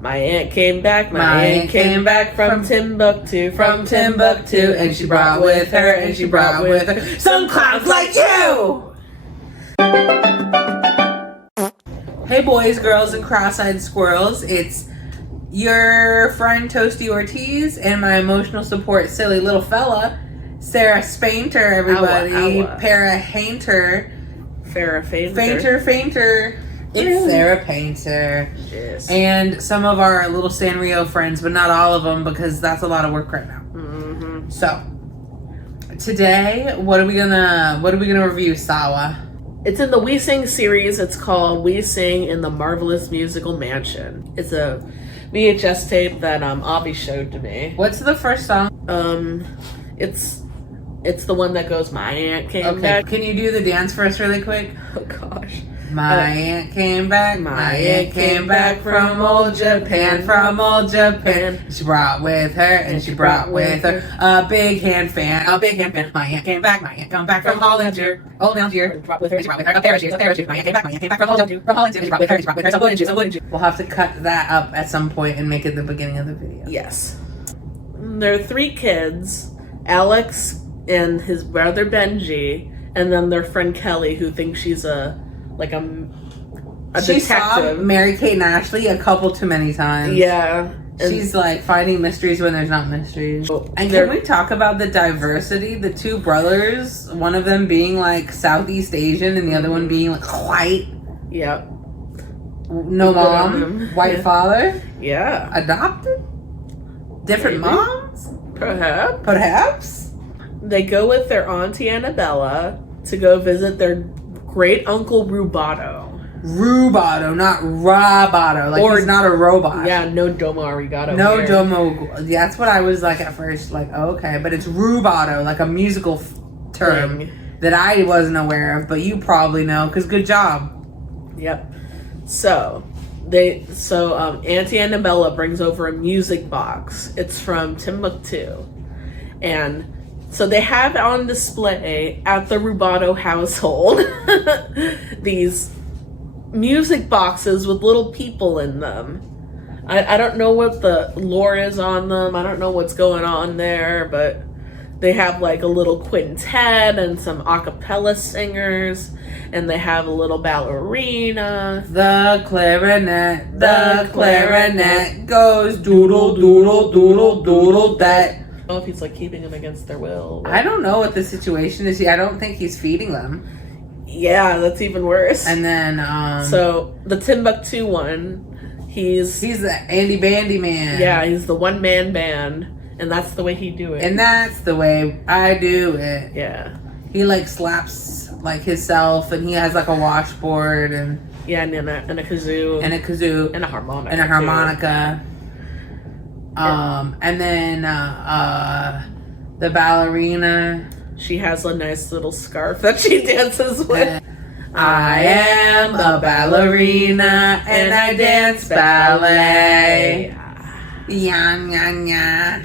My aunt came back, my aunt came back from Timbuktu, and she brought with her, some clowns like you! Hey boys, girls, and cross-eyed squirrels, it's your friend ToastyOrtiz and my emotional support silly little fella, Sarah Spainter, everybody, Para Hainter, Farrah Fainter. Fainter. It's Sarah Painter. Yes. And some of our little Sanrio friends, but not all of them because that's a lot of work right now. Mm-hmm. So today, what are we gonna review, Sawa? It's in the We Sing series. It's called We Sing in the Marvelous Musical Mansion. It's a VHS tape that Avi showed to me. What's the first song? It's the one that goes, my aunt came back. Can you do the dance for us really quick? Oh gosh. My aunt came back, my aunt came back from old Japan, She brought with her, and she brought with her a big hand fan, My aunt came back from Holland, old Algier. Brought with her a pair of shoes, My aunt came back from Holland, She brought with her some wooden shoes, We'll have to cut that up at some point and make it the beginning of the video. Yes. There are 3 kids, Alex and his brother Benji, and then their friend Kelly, who thinks she's a she detective. saw Mary-Kate and Ashley a couple too many times. Yeah. She's like finding mysteries when there's not mysteries. And can we talk about the diversity? The 2 brothers, one of them being like Southeast Asian and the other one being like white. Yep. No mom, white father. Yeah. Adopted? Different Maybe. moms? Perhaps. They go with their auntie Annabella to go visit their great uncle Rubato, not Roboto. Like, he's not a robot. Yeah, no domo arigato. No domo. That's what I was like at first. Like, okay, but it's Rubato, like a musical term that I wasn't aware of, but you probably know because good job. Yep. So Auntie Annabella brings over a music box. It's from Timbuktu, and so they have on display at the Rubato household these music boxes with little people in them. I don't know what the lore is on them. I don't know what's going on there, but they have like a little quintet and some a cappella singers, and they have a little ballerina. The clarinet goes doodle, doodle, doodle, doodle, that. I don't know if he's like keeping them against their will. I don't know what the situation is. I don't think he's feeding them. Yeah, that's even worse. And then so the Timbuktu one, he's the Andy Bandy man. Yeah, he's the one-man band, and that's the way he do it. And that's the way I do it. Yeah. He like slaps like himself, and he has like a washboard and and a kazoo and a harmonica and then the ballerina, she has a nice little scarf that she dances with. I am a ballerina and I dance ballet. Yeah.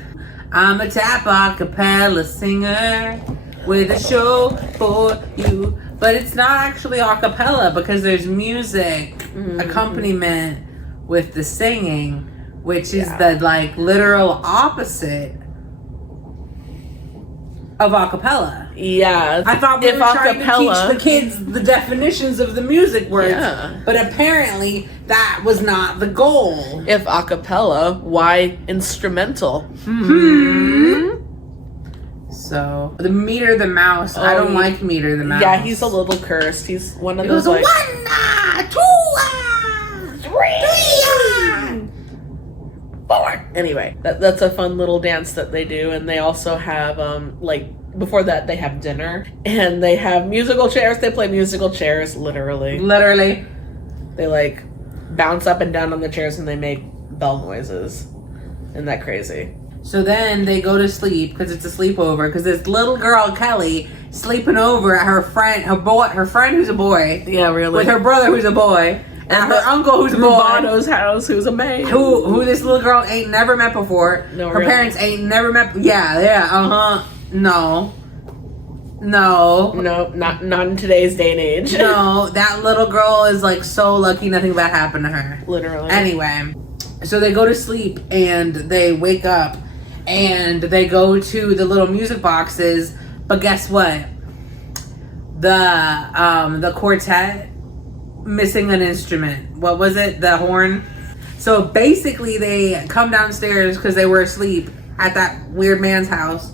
I'm a tap a cappella singer with a show for you. But it's not actually a cappella because there's music accompaniment with the singing, which is the like literal opposite of a cappella. Yeah. I thought we were trying to teach the kids the definitions of the music words, but apparently that was not the goal. If a cappella, why instrumental? So the Meter the Mouse. I don't like Meter the Mouse. Yeah, he's a little cursed. He's one of those like 1, 2, 3, 4. Anyway, that's a fun little dance that they do, and they also have before that they have dinner, and they have musical chairs. They play musical chairs, literally. They like bounce up and down on the chairs, and they make bell noises. Isn't that crazy? So then they go to sleep because it's a sleepover. Because this little girl Kelly sleeping over at her friend who's a boy. Yeah, really. With her brother who's a boy. And her uncle who's a boy. Rubato's house who's a man. Who this little girl ain't never met before. No, her parents ain't never met. No, not in today's day and age. No, that little girl is like so lucky nothing bad happened to her. Literally. Anyway, So they go to sleep and they wake up and they go to the little music boxes, but guess what? The quartet missing an instrument. What was it? The horn. So basically they come downstairs because they were asleep at that weird man's house.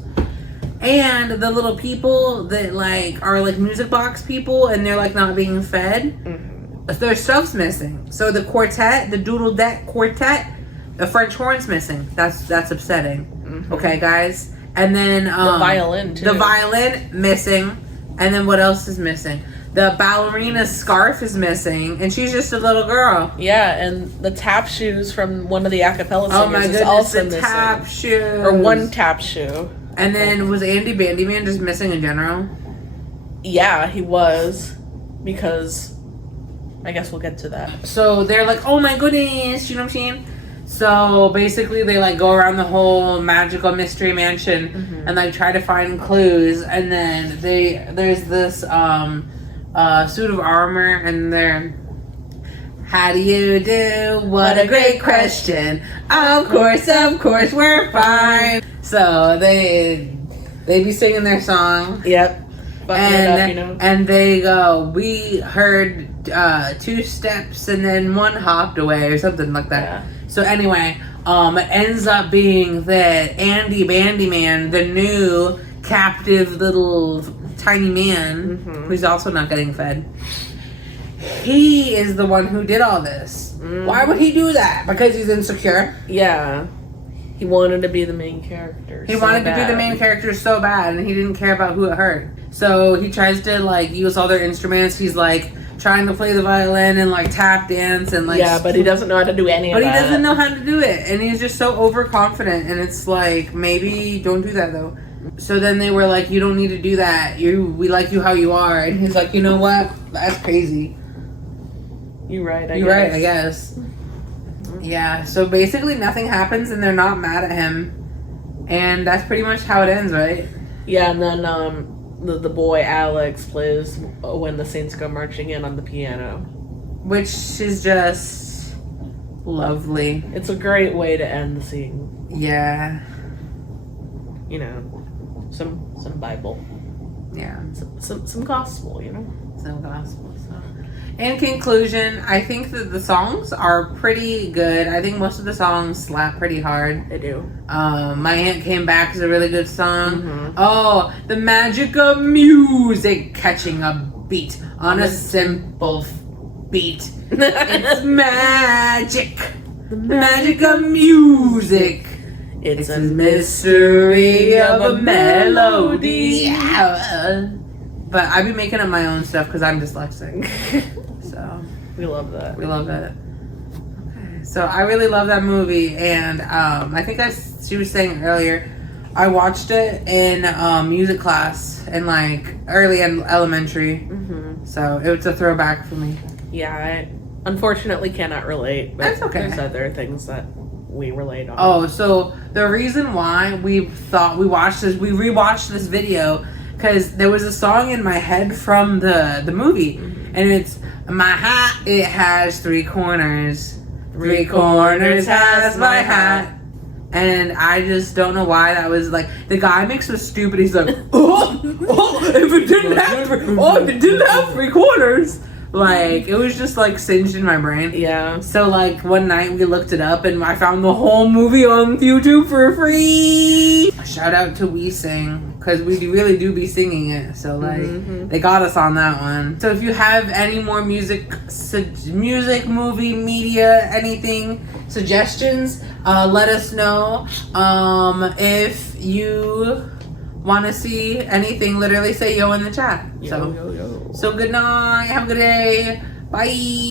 And the little people that like are like music box people and they're like not being fed, their stuff's missing. So the quartet, the Doodle Deck quartet, the French horn's missing. That's upsetting. Okay, guys. And then the violin too. The violin missing. And then what else is missing? The ballerina scarf is missing, and she's just a little girl. Yeah, and the tap shoes from one of the a cappella singers oh my goodness, is also the tap missing. shoes. Or one tap shoe. And then was Andy Bandyman just missing in general? Yeah, he was. Because I guess we'll get to that. So they're like, oh my goodness, you know what I'm saying? So basically they like go around the whole magical mystery mansion and like try to find clues, and then there's this suit of armor and they're, how do you do? What a great question. Of course, we're fine. So they be singing their song. Yep. And they go, we heard 2 steps and then 1 hopped away or something like that. Yeah. So anyway, it ends up being that Andy Bandyman, the new captive little tiny man, who's also not getting fed, he is the one who did all this. Why would he do that? Because he's insecure? Yeah. He wanted to be the main character. He wanted to be the main character so bad, and he didn't care about who it hurt. So he tries to like use all their instruments. He's like trying to play the violin and like tap dance and like, yeah, but he doesn't know how to do any of that. But he doesn't know how to do it, and he's just so overconfident. And it's like, maybe don't do that though. So then they were like, you don't need to do that. We like you how you are. And he's like, you know what? That's crazy. You're right. I guess. Yeah. So basically, nothing happens, and they're not mad at him, and that's pretty much how it ends, right? Yeah, and then the boy Alex plays When the Saints Go Marching In on the piano, which is just lovely. It's a great way to end the scene. Yeah. You know, some Bible. Yeah. Some gospel. You know. Some gospel stuff. In conclusion, I think that the songs are pretty good. I think most of the songs slap pretty hard. They do. My Aunt Came Back is a really good song. Oh, the magic of music, catching a beat on a simple beat. It's magic. The magic of music. It's a mystery of a melody. Yeah. But I be making up my own stuff because I'm dyslexic. So we love that. We love it. Okay. So I really love that movie, and I think she was saying earlier, I watched it in music class in like early and elementary. So it was a throwback for me. Yeah, I unfortunately cannot relate. But that's okay. There's other things that we relate on. Oh, so the reason why we rewatched this video, because there was a song in my head from the movie, and it's, my hat, it has 3 corners. 3 corners has my hat. And I just don't know why that was like, the guy makes us stupid. He's like, if it didn't have 3 corners. Like, it was just like singed in my brain. Yeah. So like one night we looked it up and I found the whole movie on YouTube for free. Shout out to We Sing, because we really do be singing it. So like they got us on that one. So if you have any more music, movie, media, anything, suggestions, let us know. If you want to see anything, literally say yo in the chat. So good night, have a good day, bye.